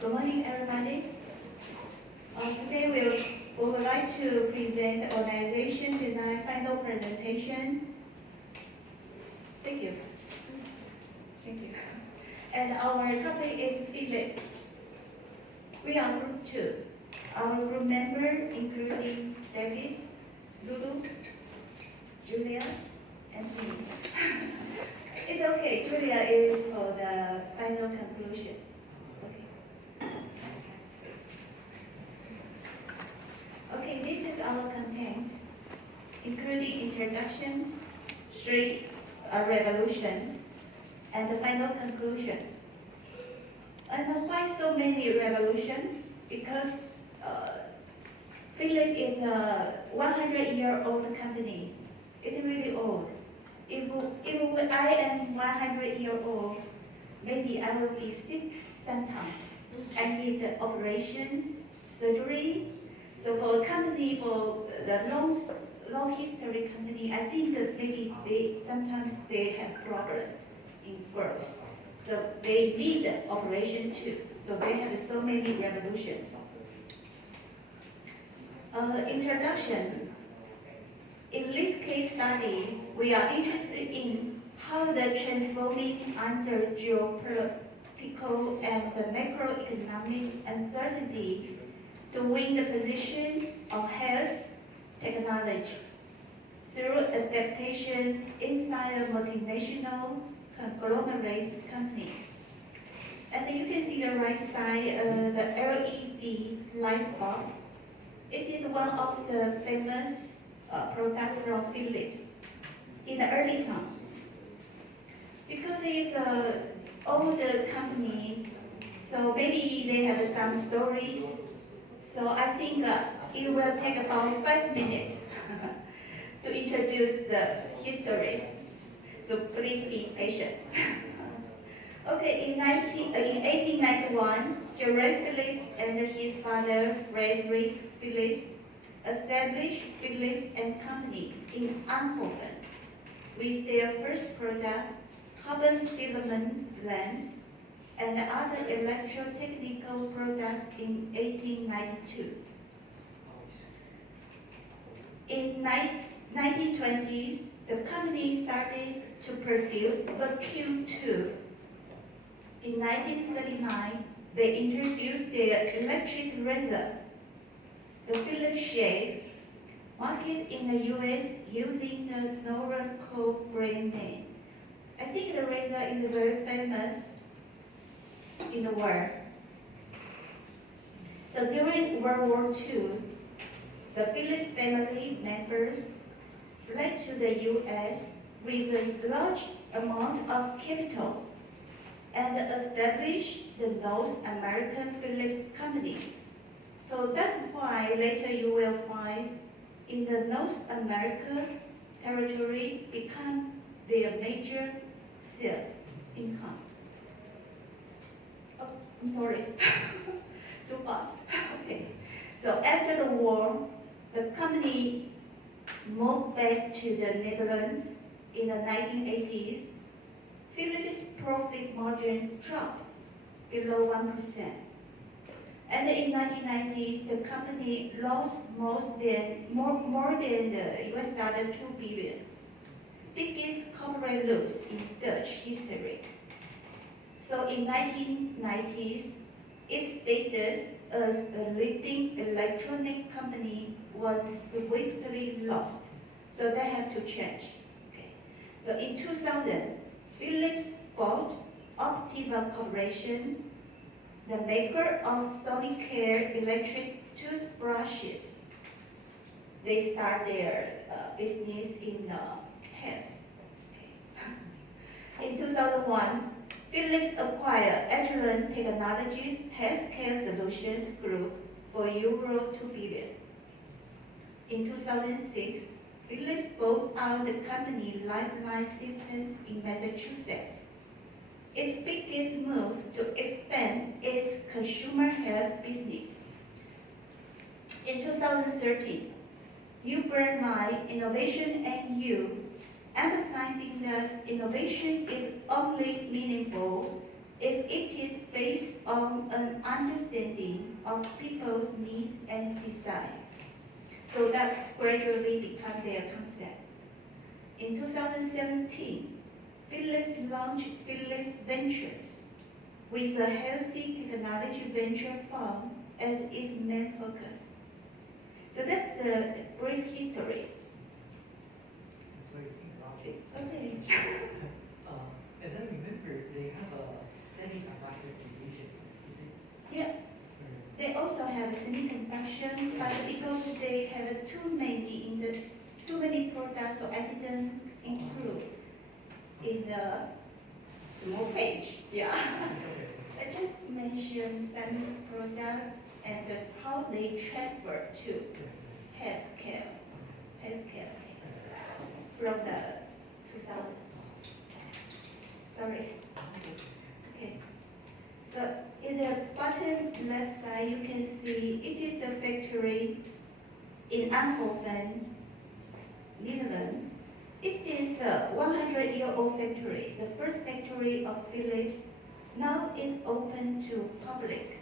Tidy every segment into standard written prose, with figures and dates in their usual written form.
Good morning, everybody. Today we would like to present the organization design final presentation. Thank you. Thank you. And our topic is Philips. We are group 2. Our group members including David, Lulu, Julia, and me. It's okay, Julia is for the final conclusion. Okay, this is our content, including introduction, 3 revolutions, and the final conclusion. And why so many revolutions? Because Philips is a 100-year-old company. It's really old. If I am 100-year-old, maybe I will be sick sometimes. I need operations, surgery. So for a company, for the long history company, I think that maybe sometimes they have problems in birth. So they need the operation too. So they have so many revolutions. Introduction. In this case study, we are interested in how the transforming under geopolitical and the macroeconomic uncertainty to win the position of health technology through adaptation inside a multinational conglomerate company. And you can see the right side, the LED light bulb. It is one of the famous products from Philips in the early times. Because it is an older company, so maybe they have some stories. So I think it will take about 5 minutes to introduce the history. So please be patient. Okay, in 1891, Gerard Philips and his father, Frederick Philips, established Philips and Company in Eindhoven with their first product, carbon filament lamps, and other electrotechnical products in 1892. In 1920s, the company started to produce vacuum tubes. In 1939, they introduced their electric razor, the Philips Shave, marketed in the US using the Norco brand name. I think the razor is very famous in the world. So during World War II, the Philips family members fled to the US with a large amount of capital and established the North American Philips Company. So that's why later you will find in the North America territory become their major sales income. Oh, I'm sorry, too fast. Okay. So after the war, the company moved back to the Netherlands in the 1980s. Philips' profit margin dropped below 1%. And in 1990s, the company lost more than the US dollar 2 billion. Biggest corporate loss in Dutch history. So in 1990s, its status as a leading electronic company was swiftly lost. So they have to change. Okay. So in 2000, Philips bought Optiva Corporation, the maker of Sonicare electric toothbrushes. They start their business in health. Okay. In 2001, Philips acquired Agilent Technologies Healthcare Solutions Group for Euro 2 billion. In 2006, Philips bought out the company Lifeline Systems in Massachusetts. Its biggest move to expand its consumer health business. In 2013, new brand line Innovation NU, emphasizing that innovation is only meaningful if it is based on an understanding of people's needs and desire. So that gradually became their concept. In 2017, Philips launched Philips Ventures with a healthy technology venture fund as its main focus. So that's the brief history. Okay. As I remember, they have a semiconductor division. Is it? Yeah. They also have semiconduction, but because they have too many products, so I didn't include in the small page. Yeah. I just mentioned some products and how they transfer to healthcare from the 2000. Sorry. Okay. So in the bottom left side, you can see it is the factory in Eindhoven, Netherlands. It is the 100-year-old factory, the first factory of Philips. Now is open to public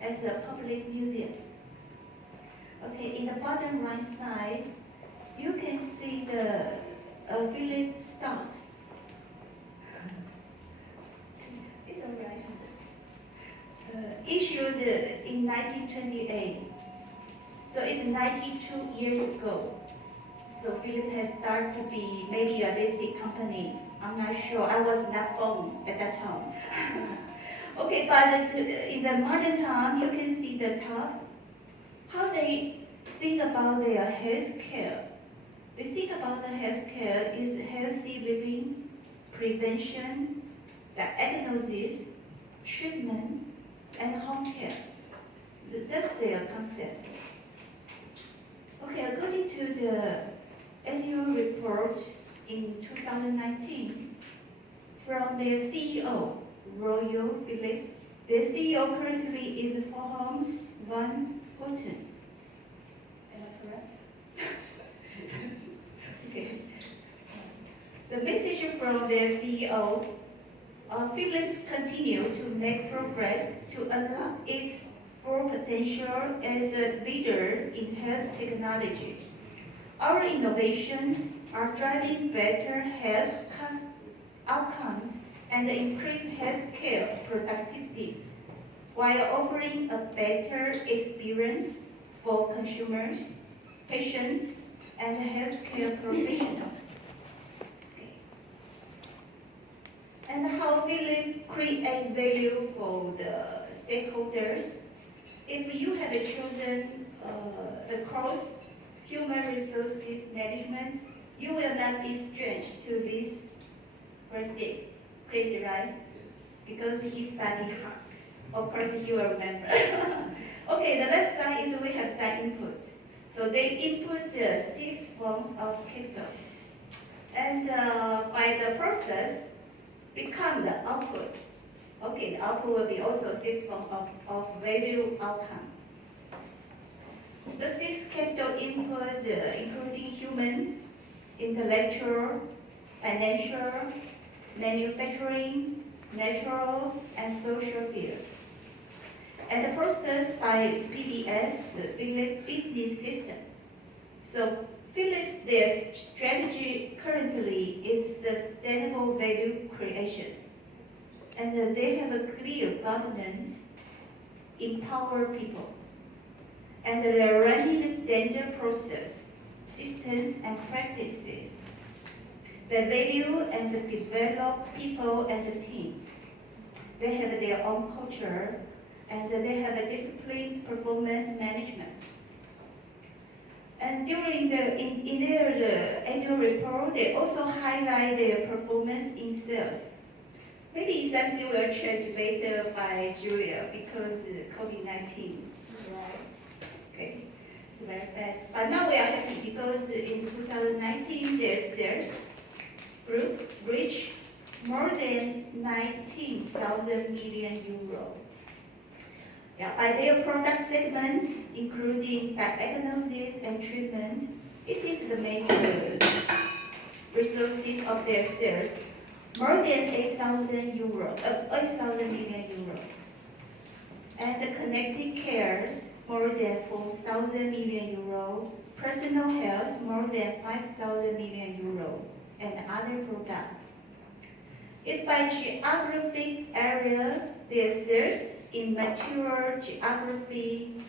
as a public museum. Okay, in the bottom right side, you can see the Philips stocks. It's alright. Issued in 1928. So it's 92 years ago. So Philips has started to be maybe a listed company. I'm not sure. I was not born at that time. Okay, but in the modern time, you can see the top, how they think about their health care. They think about the health care is healthy living, prevention, diagnosis, treatment, and home care. That's their concept. Okay, according to the annual report in 2019 from their CEO, Royal Philips, their CEO currently is 4 Holmes van Houten. Am I correct? Okay. The message from their CEO, Philips continue to make progress to unlock its full potential as a leader in health technology. Our innovations are driving better health outcomes and increased healthcare productivity, while offering a better experience for consumers, patients, and healthcare professionals. And how Philips create value for the stakeholders. If you have chosen the course Human Resources Management, you will not be strange to this birthday. Crazy, right? Yes. Because he studied hard. Of course, you will remember. Okay, the left side is we have some input. So they input the 6 forms of capital. And by the process, become the output. Okay, the output will be also 6 forms of value outcome. The 6 capital input, including human, intellectual, financial, manufacturing, natural, and social fields. And the process by PBS, the Philips Business System. So Philips, their strategy currently is sustainable value creation. And they have a clear governance, empower people. And they're running the standard process, systems, and practices. They value and develop people and the team. They have their own culture, and they have a disciplined performance management. And during in their annual report, they also highlight their performance in sales. Maybe something will change later by Julia because COVID-19. Right. Okay. It's very bad. But now we are happy because in 2019 their sales group reached more than 19,000 million euro. Yeah, by their product segments, including diagnosis and treatment, it is the major resources of their sales. more than 8,000 euro, 8,000 million euro. And the connected cares, more than 4,000 million euro. Personal health, more than 5,000 million euro. And other products. If by geographic area, their sales in mature geography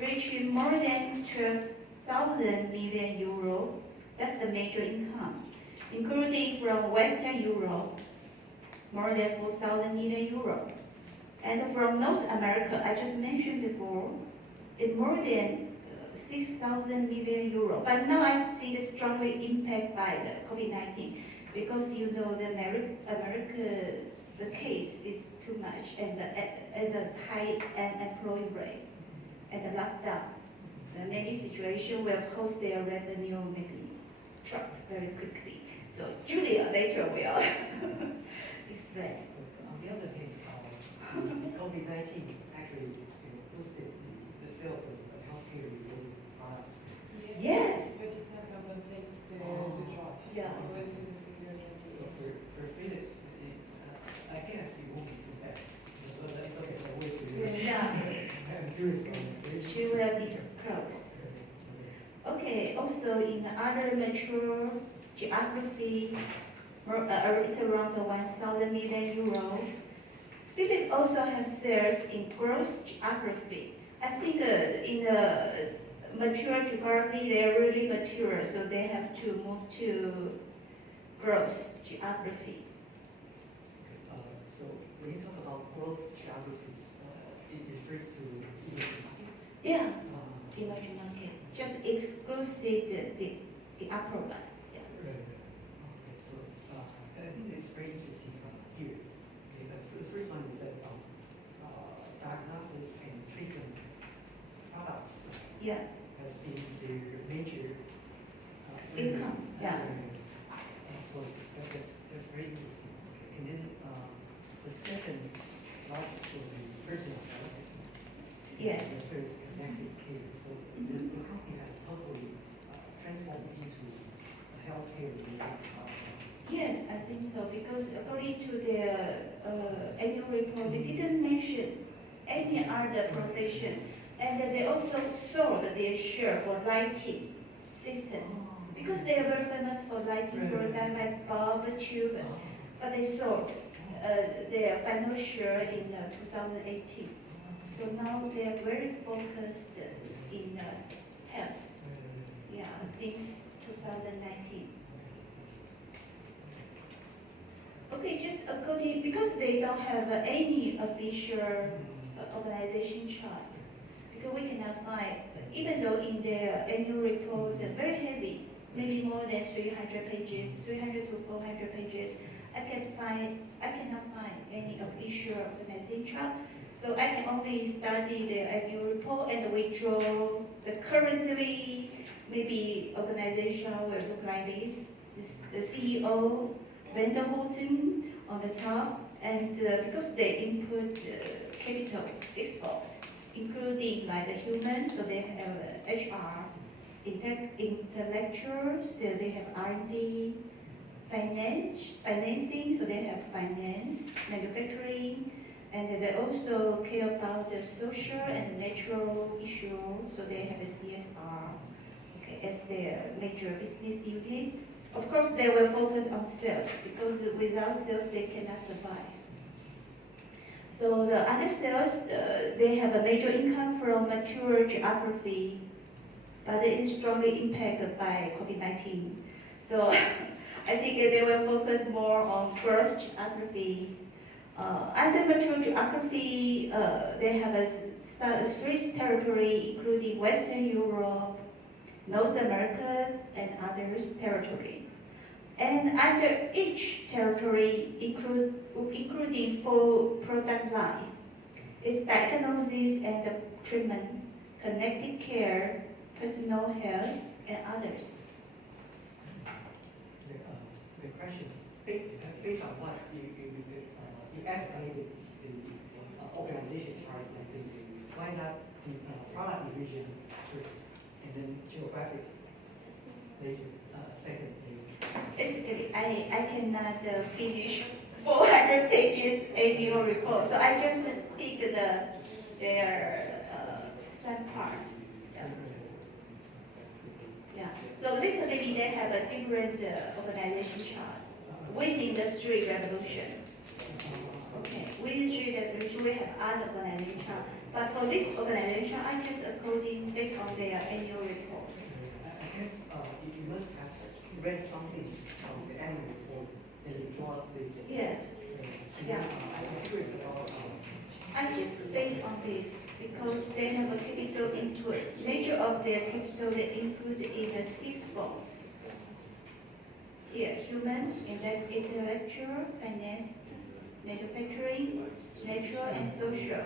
reaching more than 12,000 million euro, that's the major income, including from Western Europe, more than 4,000 million euro. And from North America, I just mentioned before, it's more than 6,000 million euro. But now I see the strongly impact by the COVID-19 because you know the America, the case is too much and the high unemployment rate and the lockdown. Many situations will cause their revenue maybe drop very quickly. So Julia later will explain. On the other hand, COVID-19 actually boosted the sales of the healthcare related products. Yes. Which is not compensates the drop. Yeah. So for Philips, I guess it won't be too bad. But that's okay. I'll wait for you. Yeah. I'm curious on the She will discuss. Okay, also in other mature geography, it's around 1,000 million euro. Philips also has sales in growth geography. I think in the mature geography, they are really mature, so they have to move to growth geography. So when you talk about growth geographies, it refers to emerging markets. Yeah, emerging market, just exclusive the upper one. Yeah. Right. Okay, so I think it's very interesting here. Okay, the first one is that diagnosis and treatment products Yeah. has been their major Income, yeah. So that's very interesting. Okay. And then the second largest will be personal health. Yes. The first connected care. So the company has totally transformed into a healthcare related Yes, I think so, because according to their annual report, they didn't mention any other profession. And they also sold their share for lighting system. Because they are very famous for lighting products like bulb, tube, but they sold their final share in 2018. So now they are very focused in health, yeah, since 2019. Okay, just according, because they don't have any official organization chart, because we cannot find, even though in their annual report, they're very heavy, maybe more than 300 pages, 300 to 400 pages, I cannot find any official organization chart. So I can only study the annual report and withdraw the currently maybe organization will look like this. The CEO, Van Holten on the top, and because they input capital exports, including like the human, so they have HR, intellectual, so they have R&D, financing, so they have finance, manufacturing, and they also care about the social and natural issues, so they have a CSR, okay, as their major business unit. Of course, they will focus on sales, because without sales, they cannot survive. So the other sales, they have a major income from mature geography, but it is strongly impacted by COVID-19. So I think they will focus more on growth geography. Under mature geography, they have a three territory, including Western Europe, North America, and others territory. And under each territory, including 4 product lines, is diagnosis and treatment, connected care, personal health, and others. The question, based on what you estimated the organization chart like this, why not the product division first and then geographic later, second later? basically, I cannot finish 400 pages annual report, so I just pick their some parts. Yeah. So literally, they have a different organization chart within the three revolution. Okay, within three revolution, we have other organization chart, but for this organization, I just according based on their annual report. I guess you must have read something from the annual report and you draw this. Yes. Yeah. I'm curious about. I just based on this because they have a capital input. Nature of their capital they input in the six forms. Here, human, intellectual, finance, manufacturing, natural, and social.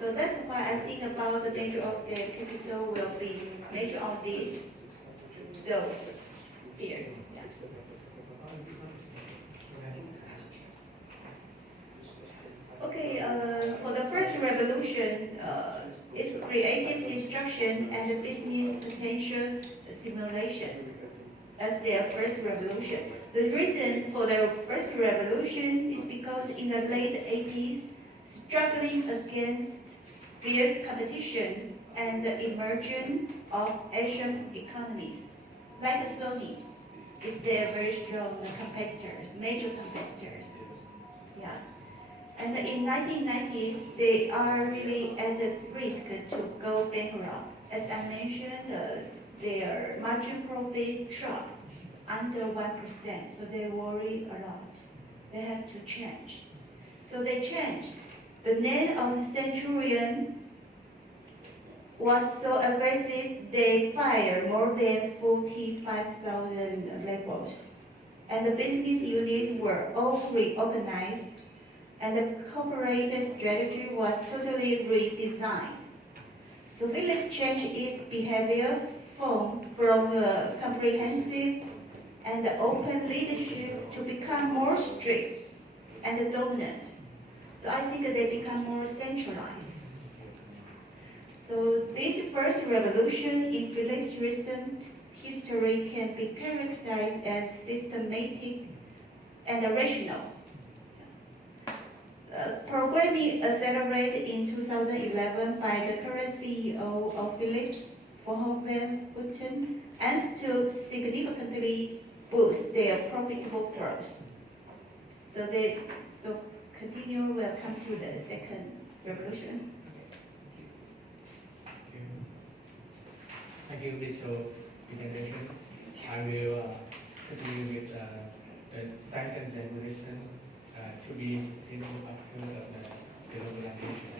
So that's why I think about the nature of their capital will be nature of these, those here. Yeah. Okay, for the first revolution, it's creative destruction and business potential stimulation as their first revolution. The reason for their first revolution is because in the late 80s, struggling against fierce competition and the emergence of Asian economies, like Sony, is their very strong competitors, major competitors. Yeah. And in 1990s, they are really at the risk to go bankrupt. As I mentioned, their margin profit dropped under 1%, so they worry a lot. They have to change. So they changed. The name of Centurion was so aggressive, they fired more than 45,000 laborers. And the business units were all reorganized, and the corporate strategy was totally redesigned. The village changed its behavior from the comprehensive and open leadership to become more strict and dominant. So I think they become more centralized. So this first revolution in Philip's recent history can be characterized as systematic and rational. Programming accelerated in 2011 by the current CEO of Philips, Van Houten, and to significantly boost their profitable growth. So they will continue, will come to the second revolution. Thank you, Rachel, presentation. I will continue with the second generation to be sustainable after the globalization.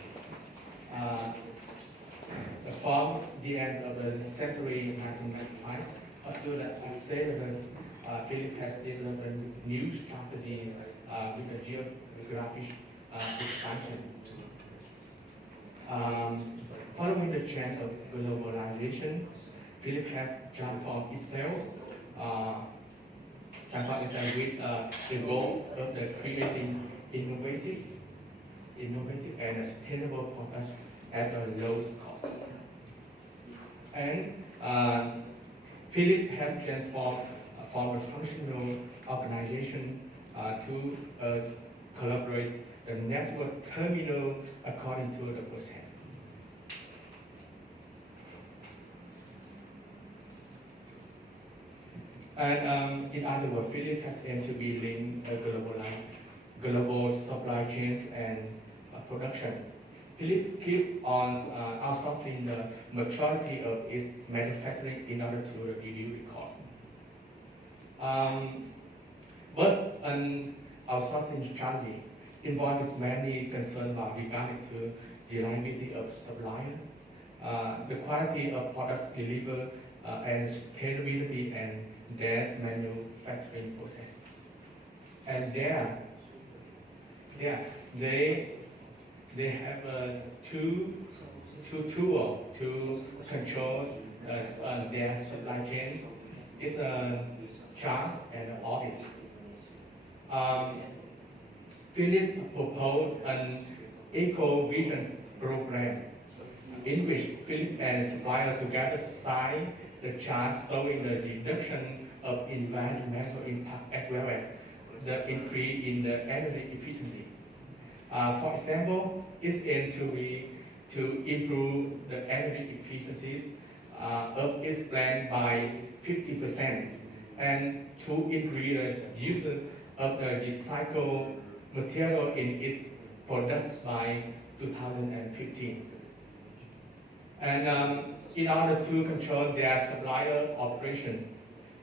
From the end of the century 1995, after the accelerators, Philips has developed a new strategy with a geographic expansion. Following the trend of globalization, Philips has transformed itself with the goal of creating innovative and sustainable products at a low cost. And Philips has transformed from a functional organization to collaborate the network terminal according to the process. And in other words, Philips has aimed to be linked global supply chains and production. Philips keep on outsourcing the majority of its manufacturing in order to reduce the cost. But an outsourcing strategy involves many concerns regarding to the reliability of supplier, the quality of products delivered, and scalability and their manufacturing process. And they have two tools to control their supply chain. It's a chart and an audit. Philips proposed an eco-vision program in which Philips and suppliers together sign the chart showing the reduction of environmental impact as well as the increase in the energy efficiency. For example, its aim to improve the energy efficiencies of its plant by 50% and to increase the use of the recycled material in its products by 2015. And in order to control their supplier operation,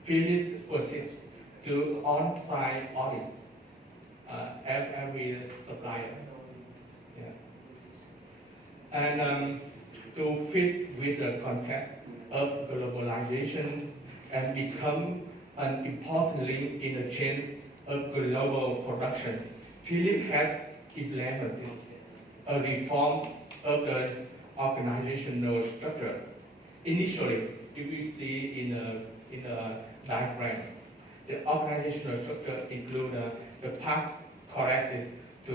Philips proceeds to on-site audit every supplier. Yeah. And to fit with the context of globalization and become an important link in the chain of global production, Philips has implemented a reform of the organizational structure. Initially, if you see in the diagram, the organizational structure includes the parts connected to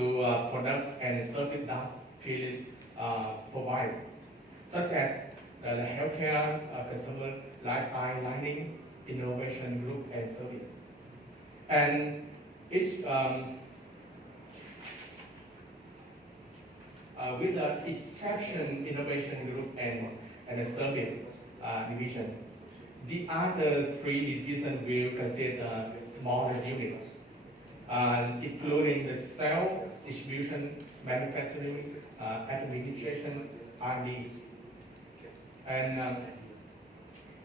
product and service that Philips provides, such as the healthcare, consumer lifestyle lining, innovation group, and service. And each with the exception innovation group and the service division. The other three divisions will consider smaller units, including the sales, distribution, manufacturing, administration, R&D. And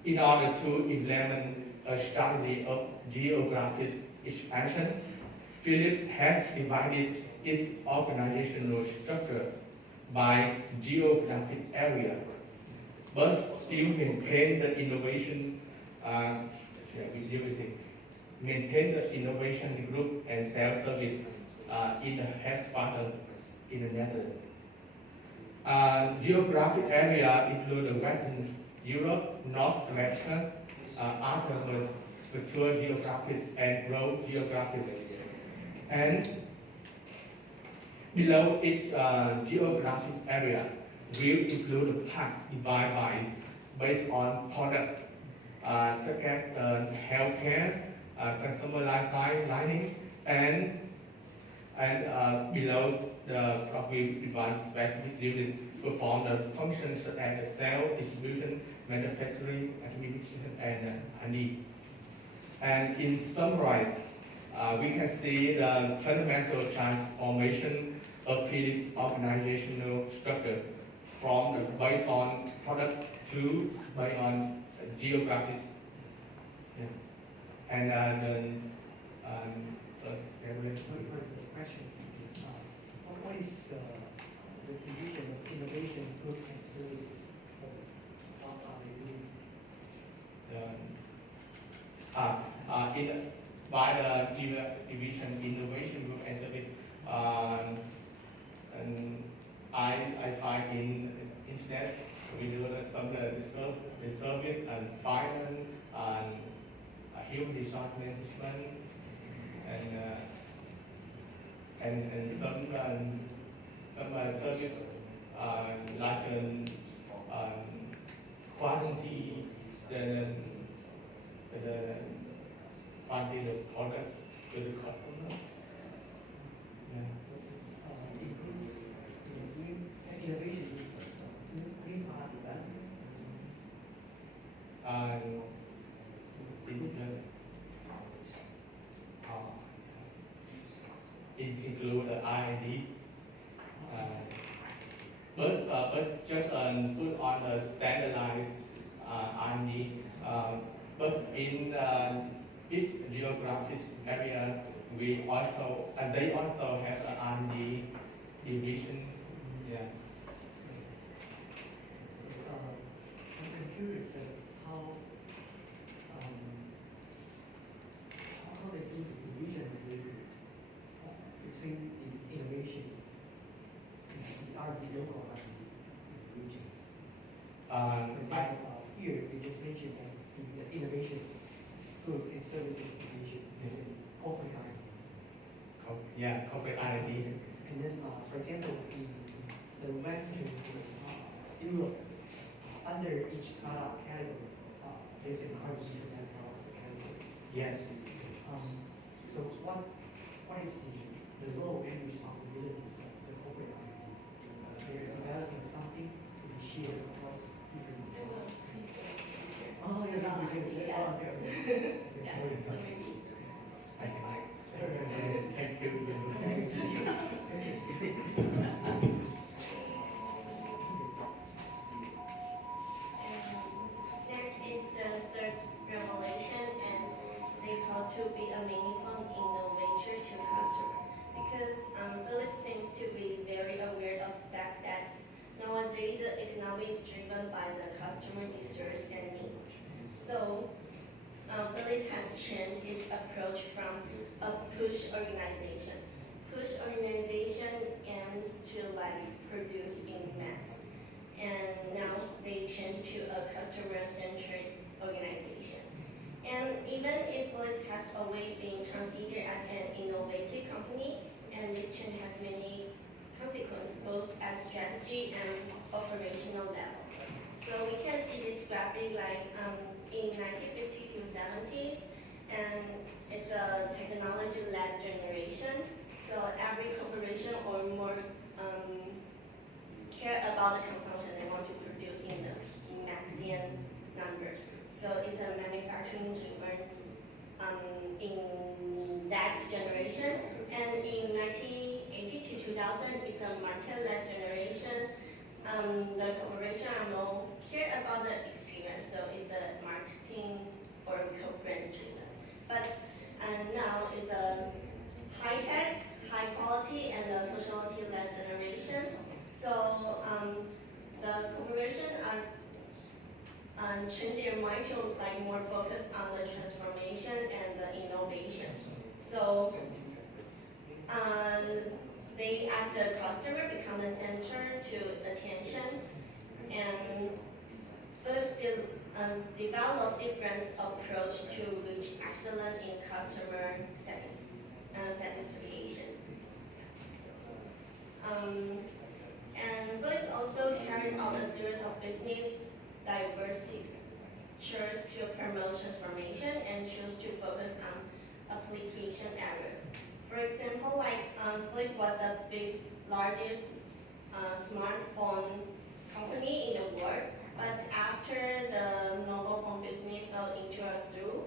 in order to implement a strategy of geographic expansion, Philips has divided its organizational structure by geographic area, but still maintain the innovation maintain the innovation group and sales service in the headquarters in the Netherlands. Geographic area include Western Europe, North America, other mature geographies and growth geographies. And below each geographic area will include parts divided by based on product such as healthcare, consumer lifestyle lining, and below the will divide specific units perform the functions such as the sales, distribution, manufacturing, administration, and R&D. And in summary, we can see the fundamental transformation of Philips organizational structure from the based on product to based on geographies. Yeah. And then first, Question. What is the division of innovation, goods and services? What are they doing? By the division innovation group and service, and I find in internet we do some the service and finance and human resource management and some service like quantity the quantity of products to the customer. Yeah. Includes innovation is green product development. It include the R&D, but just put on the standardized R&D. But in each geographic area, we also and they also have the R&D division. Yeah. I'm curious how they do the division between the innovation and the R&D local R&D regions. For example, here you just mentioned that the innovation, goods and services division is in corporate R&D. Yeah, corporate R&D. And then, for example, in the Western Europe, under each product category, there's an R&D for that product category. Yes. So what is the role and responsibilities of the corporate R&D? They're developing something to be shared across different. Oh, you're not within it. Oh, okay, okay. Thank you. Next is the third revelation, and they call to be a meaningful innovator to customer. Because Philips seems to be very aware of the fact that nowadays the economy is driven by the customer desires and needs. So Philips has changed its approach from a push organization. Push organization aims to produce in mass, and now they change to a customer-centric organization. And even if Philips has always been considered as an innovative company, and this change has many consequences both at strategy and operational level. So we can see this graphic in 1950s to 70s, and it's a technology-led generation. So every corporation or more care about the consumption they want to produce in the maximum numbers. So it's a manufacturing driven in that generation. And in 1980 to 2000, it's a market-led generation. The corporation are more care about the experience, so it's a marketing or co-brand driven. But now it's a high-tech, high-quality, and a sociality-led generation. So the corporation are changing their mind to more focus on the transformation and the innovation. So they ask the customer become the center to attention, and first develop different approach to reach excellence in customer satisfaction. And Philips also carried out a series of business diversity choose to promote transformation and choose to focus on application areas. For example, Philips was the largest smartphone company in the world, but after the mobile phone business fell into a through,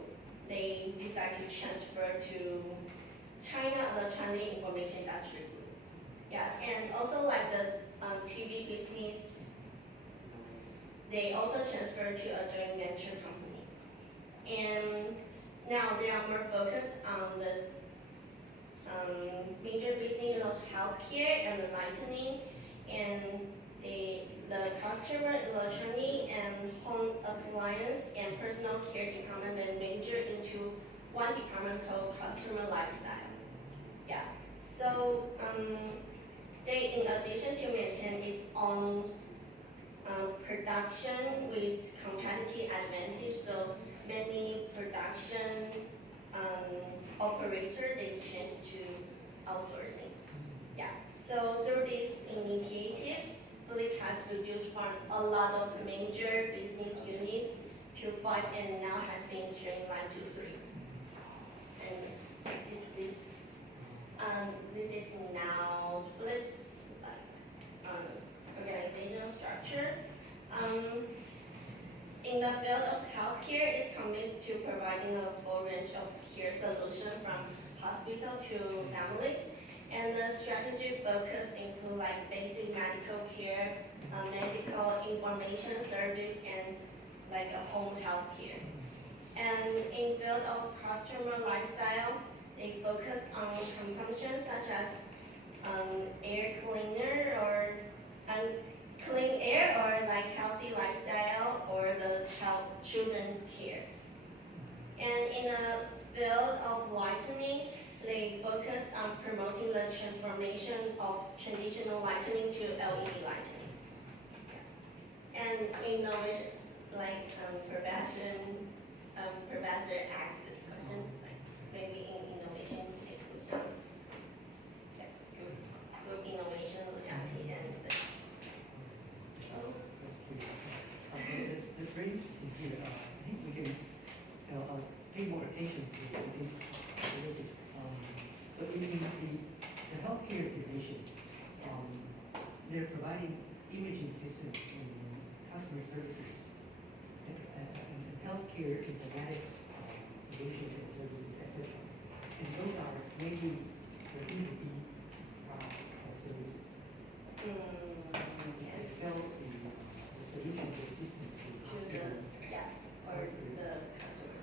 they decided to transfer to China Electronic Information Industry Group. Yes, and also the TV business, they also transferred to a joint venture company. And now they are more focused on the major business of healthcare and lighting, and the customer electronic and home appliance and personal care department are major into one department called customer lifestyle. Yeah. So they, in addition to maintain its own production with competitive advantage, so many production operator they change to outsourcing. Yeah. So through this initiative, Philips has reduced from a lot of major business units to 5, and now has been streamlined to 3. And this is now Philips organizational structure. In the field of healthcare, it's committed to providing a full range of care solutions from hospital to families, and the strategic focus include basic medical care, medical information service, and a home health care. And in field of customer lifestyle, they focus on consumption such as air cleaner or clean air, or healthy lifestyle, or the children care. And in the field of lighting, they focus on promoting the transformation of traditional lighting to LED lighting. And innovation, Professor asked the question, maybe in innovation, it was some good innovation reality and That's very interesting here. I think we can pay more attention to healthcare division, they're providing imaging systems and customer services, and healthcare informatics solutions and services, etc. And those are mainly the B2B products or services. They sell the solutions and systems to hospitals. Or the customer.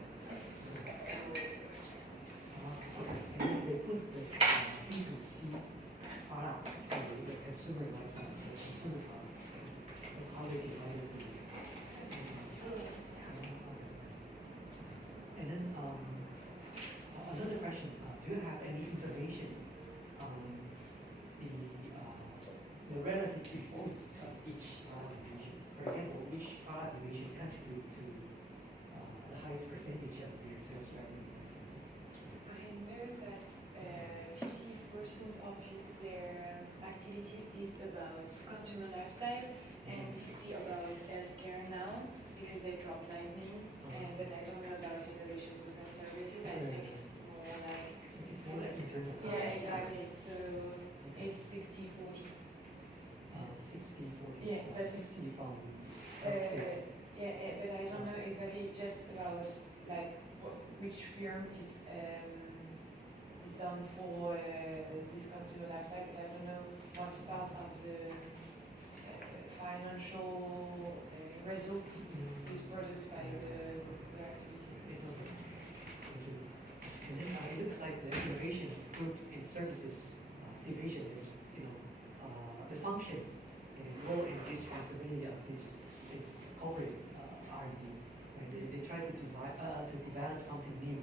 And then they put the B2C products to the consumer lifestyle, as consumer products. That's how they divided the. And then another question: do you have any information on the relative performance of each product division? For example, which product division contribute to the highest percentage of your sales revenue? I know that 50% of their activities is about consumer lifestyle and 60 about healthcare now because they drop lightning. But I don't know about innovation equipment services. I think it's more like It's more like internal. yeah, exactly. So it's 60-40. 60/40. Yeah, but- 60 from healthcare. But I don't know exactly. It's just about like which firm is done for this consumer lifestyle. But I don't know what's part of the financial results is produced by the activities. It's okay. Thank you. And then it looks like the innovation group and services division is, the function and role and responsibility of this corporate R&D, and they try to develop something new.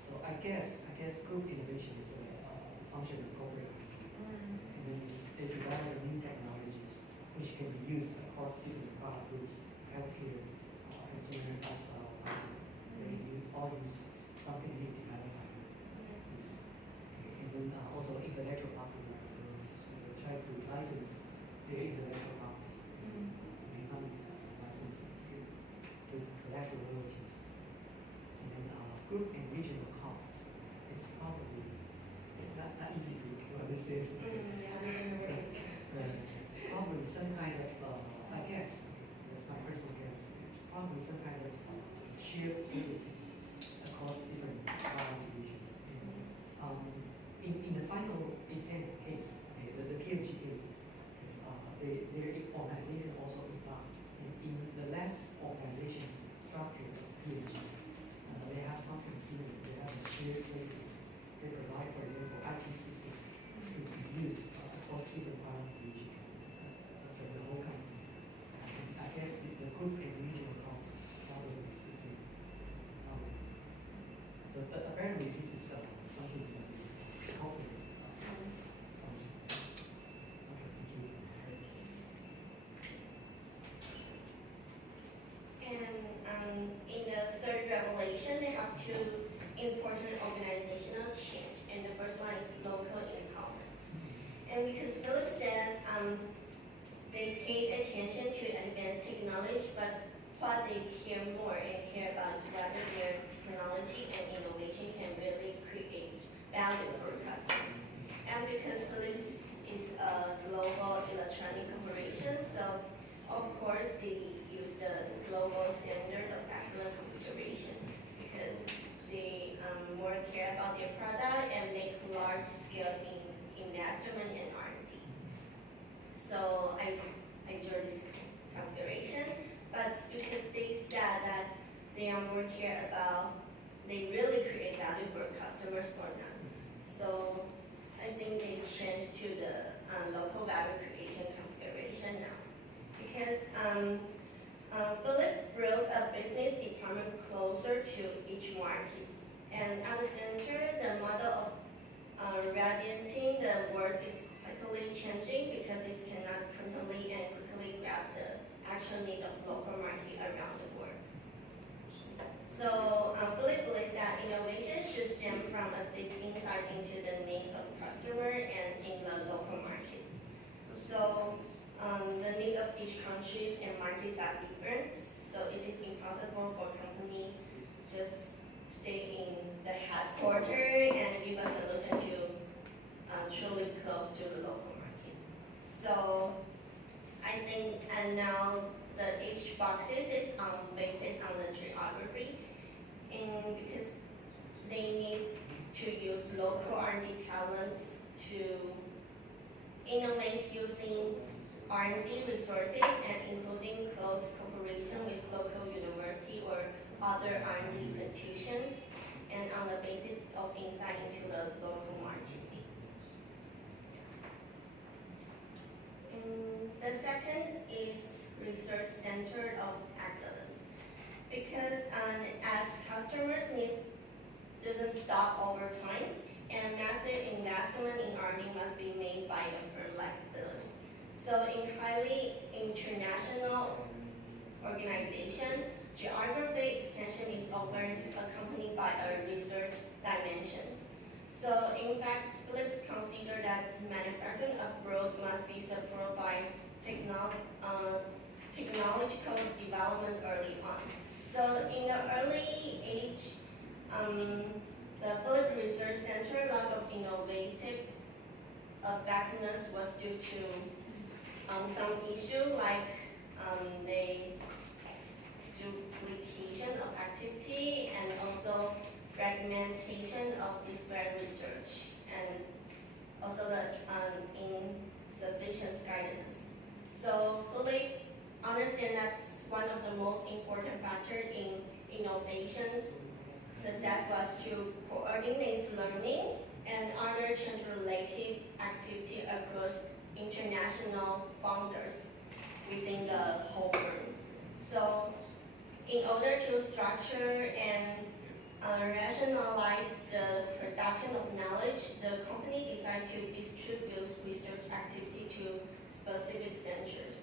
So I guess group innovation is a function of corporate R&D. And then they develop new technologies which can be used across different product groups, healthcare, consumer lifestyle. They all use something new developed by this. And then also intellectual property rights. So they try to license their intellectual property and become licensed to collect royalties. And then group and regional costs. It's not easy to understand. Probably some kind of, I guess, that's my personal guess, probably some kind of shared services across different product divisions. In the final exam case, the PMG case, their organization also involved. In the less organization structure of PMG, they have something similar. They have shared services. They provide, for example, IT systems to be used across different product divisions for the whole company. And I guess the group and regional costs probably is the same. But apparently this is something that is corporate. Okay, thank you. And in the third revelation, they have two important organizational change, and the first one is local empowerment. And because Philips said they paid attention to advanced technology, but what they care more and care about is whether their technology and innovation can really create value for the customer. And because Philips is a global electronic corporation, so of course they use the global standard of excellent configuration because they more care about their product and make large scale investment in R&D. So I enjoy this configuration, but because they said that they are more care about they really create value for customers or not. So I think they changed to the local value creation configuration now. Because Philips brought a business department closer to each market. And at the center, the model of radiating the world is quickly changing because it cannot constantly and quickly grasp the actual need of local market around the world. So Philips believes that innovation should stem from a deep insight into the needs of the customer and in the local markets. So the needs of each country and markets are different, so it is impossible for a company just stay in the headquarters and give a solution to boxes is based on the geography, and because they need to use local R&D talents to innovate using R&D resources and including close cooperation with local university or other R&D institutions, and on the basis of insight into the local market. And the second is research center of excellence, because as customers' needs doesn't stop over time, and massive investment in R&D must be made by a firm like Philips. So in highly international organization, geography expansion is often accompanied by a research dimension. So in fact, Philips consider that manufacturing abroad must be supported by technological development early on. So in the early age, the Philips Research Center lack of innovative effectiveness was due to some issue like the duplication of activity and also fragmentation of disparate research and also the insufficient guidance. So Philips understand that's one of the most important factors in innovation success was to coordinate learning and other change-related activity across international boundaries within the whole firm. So in order to structure and rationalize the production of knowledge, the company decided to distribute research activity to specific centers.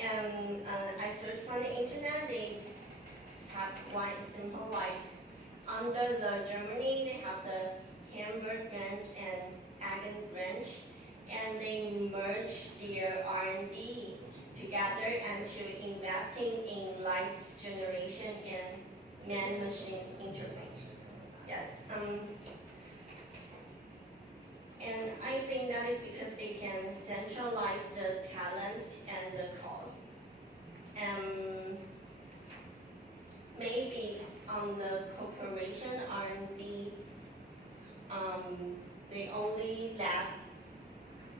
And I searched on the internet, they have one example like under the Germany, they have the Hamburg branch and Aachen branch, and they merged their R&D together and to investing in light generation and man-machine interface. Yes. And I think that is because they can centralize the talents and the cost. Maybe on the corporation R&D, they only lab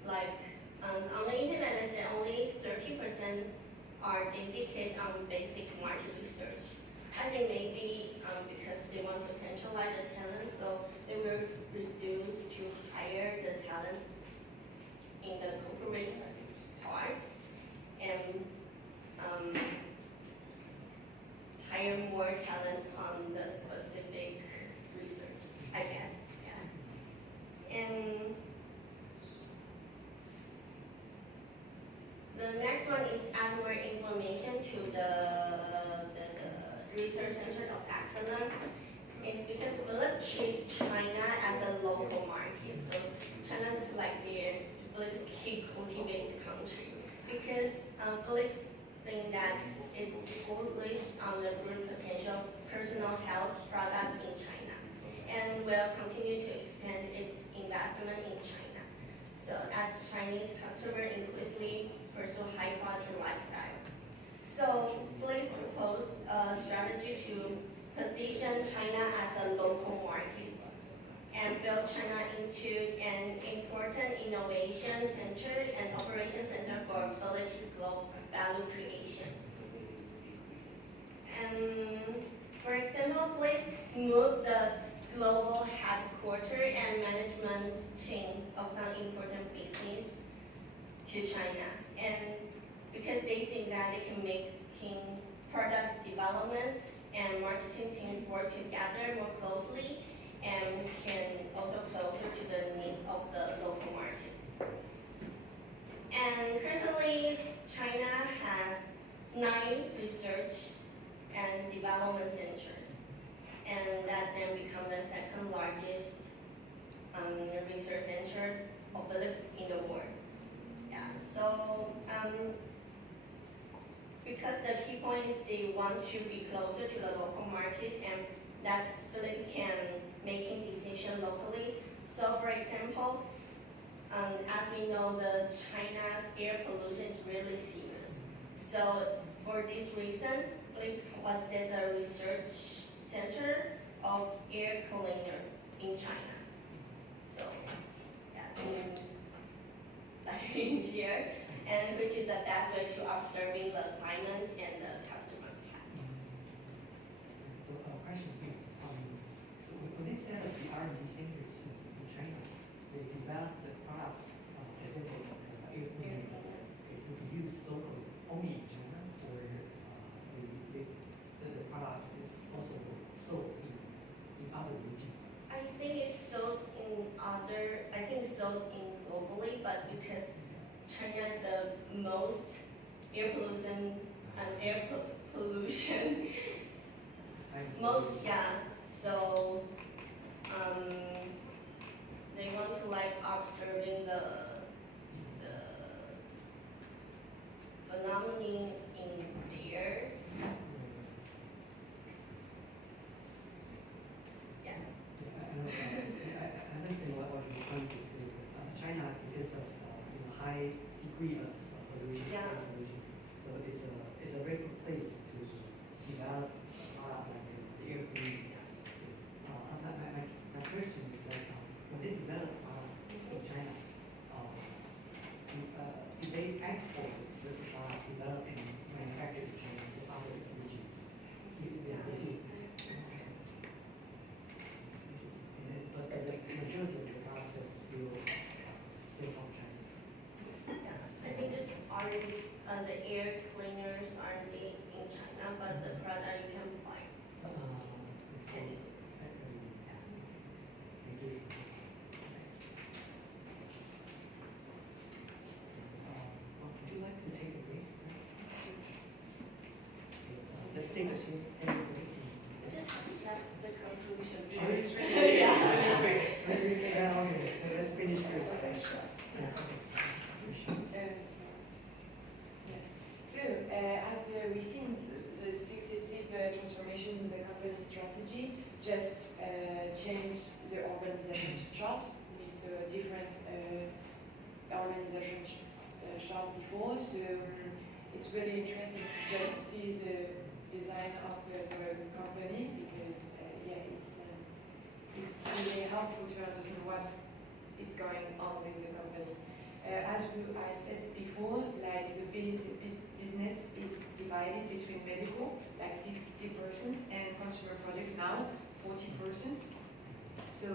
like on the internet. They say only 30% are dedicated on basic market research. I think maybe because they want to centralize the talents, so they will reduce to hire the talents in the corporate parts and hire more talents on the specific research, I guess. Yeah. And the next one is add more information to the Research Center of Excellence. It's because Philips treats China as a local market. So China is like their Philips key cultivates country. Because Philips think that it's bullish on the growth potential of personal health products in China and will continue to expand its investment in China. So as Chinese customers increasingly pursue high quality lifestyle. So Philips proposed a strategy to position China as a local market and build China into an important innovation center and operation center for Philips global value creation. And for example, Philips moved the global headquarters and management chain of some important business to China. And because they think that they can make product developments and marketing team work together more closely and can also closer to the needs of the local market. And currently, China has 9 research and development centers, and that then become the second largest research center of Philips in the world. Yeah, so because the key point is they want to be closer to the local market, and that Philips can making decision locally. So for example, as we know, the China's air pollution is really serious. So for this reason, Philip was at the research center of air cleaner in China. So yeah, in here, and which is the best way to observing the climate and the customer behavior. So, question here. So when they set up the R&D centers in China, they develop the products, for example, like air cleaners, to be used locally only in China, or the product is also sold in other regions. I think it's sold in globally, but because China is the most air pollution, most, yeah, so, they want to like observing the phenomenon in there, yeah. I understand what you're trying to say. China, because of high degree of pollution, Yeah. air pollution, so it's a very good place to develop a product like the air cleaning. My question is that when they develop a product in China, do they export the product developed and manufactured in China to other regions? But the majority of the products are still from China. Yeah, I think just the air cleaners are made in China, but the product you can buy. Thank you. Would you like to take a break? Let's take a break. Just not the conclusion. Oh, it's Yeah. Okay, let's finish first. So, as we've seen, the successive transformation in the company strategy just changed the organization chart with different organization chart before. So it's really interesting to just see the design of the company because yeah, it's really helpful to understand what is going on with the company. As I said before, like the business is divided between medical, like 60%, and consumer product now, 40%. So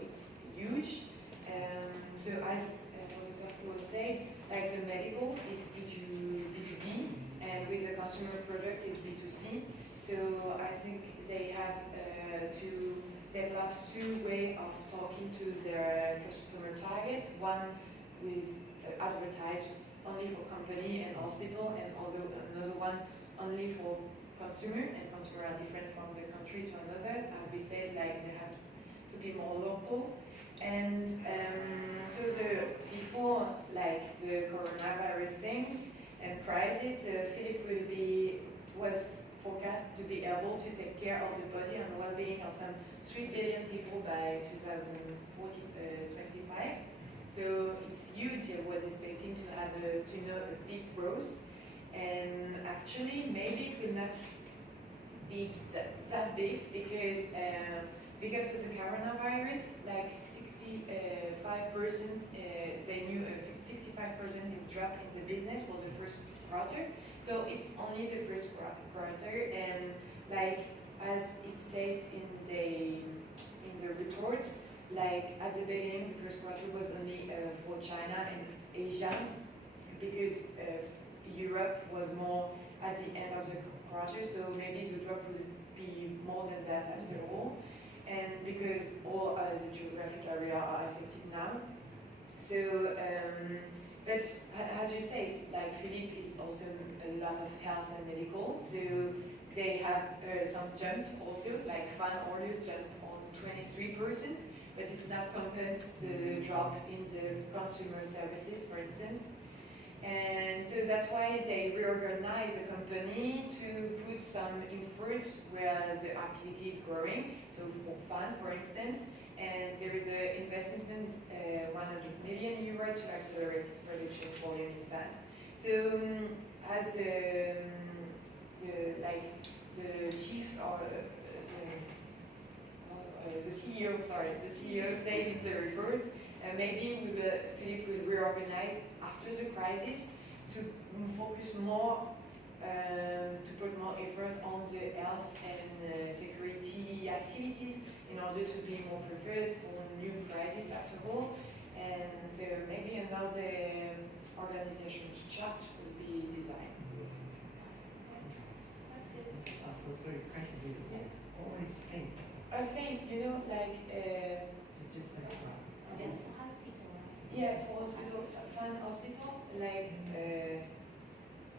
it's huge. So as was said, like the medical is B2B, and with the consumer product is B2C. So I think they have to develop two ways of talking to their customer target. One with advertise only for company and hospital, and another one only for consumer, and consumer are different from the country to another. As we said, like they have to be more local. And so before like the coronavirus things and crisis, Philip was forecast to be able to take care of the body and well-being of some 3 billion people by 2025. So it's huge. I was expecting to have a big growth, and actually maybe it will not be that big because of the coronavirus, like 65%, they knew a 65% drop in the business for the first quarter. So it's only the first quarter, and like as it said in the reports, like at the beginning, the first quarter was only for China and Asia, because Europe was more at the end of the quarter, so maybe the drop would be more than that after all, and because all the geographic area are affected now. So, but as you said, like Philippe is also a lot of health and medical, so they have some jump also, like fan orders jump on 23%, but it's not compensates the drop in the consumer services, for instance. And so that's why they reorganize the company to put some efforts where the activity is growing, so for fun, for instance, and there is an investment 100 million euros to accelerate its production volume in fans. So as the chief or the CEO, the CEO said in the report, maybe Philippe will reorganize after the crisis to focus more, to put more effort on the health and security activities in order to be more prepared for new crisis after all. And so maybe another organization chart will be designed. So sorry, question to you. Always think. I think, you know, like, Just like, Just hospital. yeah, for hospital, fund hospital, like,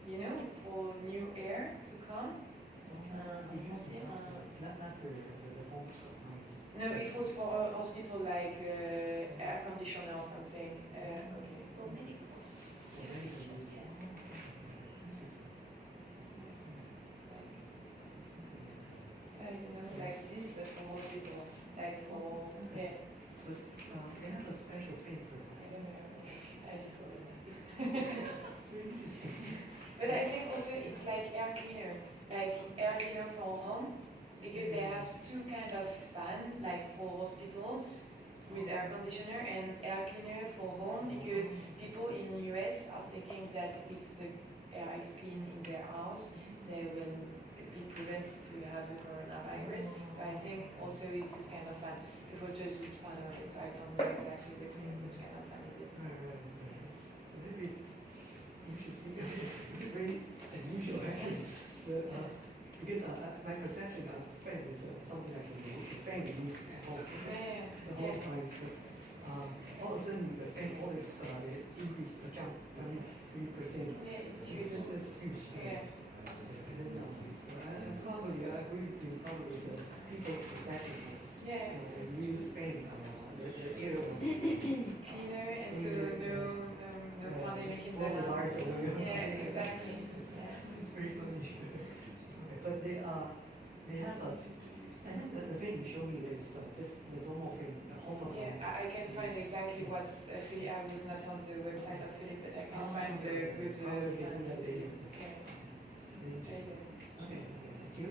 you know, for new air to come. not the homes or homes. No, it was for a hospital like air conditioner or something. Okay. For medical. For medical use. You know, like this, but for hospital, like for, yeah. But they have a special thing for this. I don't know. I just saw it. It's really interesting. But I think also it's like air cleaner for home, because they have two kind of fan, like for hospital with air conditioner and air cleaner for home, because people in the US are thinking that if the air is clean in their house, they will be prevent to have the coronavirus. So I think also it's this kind of fan. People just would find out, so I don't know exactly which kind of fan it is. Right. It's a little bit interesting, very unusual actually. But, because my perception of fan is something like the fan we use at home. The whole time. But all of a sudden the fan always increase, jump 23%. Yeah, it's huge. That's huge. Yeah. And then, probably I agree with you. Probably it's people's perception. Yeah. The use fan, the air. Cleaner and so no pandemic in All the the bars are going. Yeah, exactly. Yeah. It's very funny. Okay, but they have the thing you show me is just the normal thing, the home Yeah, appliance. I can find exactly what's Philippe. I was not on the website of Philippe, but I can find the good. Okay, Yeah. thank you. Thank you.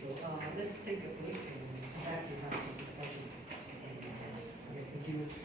So let's take a break and come back to have some discussion. Okay, thank you.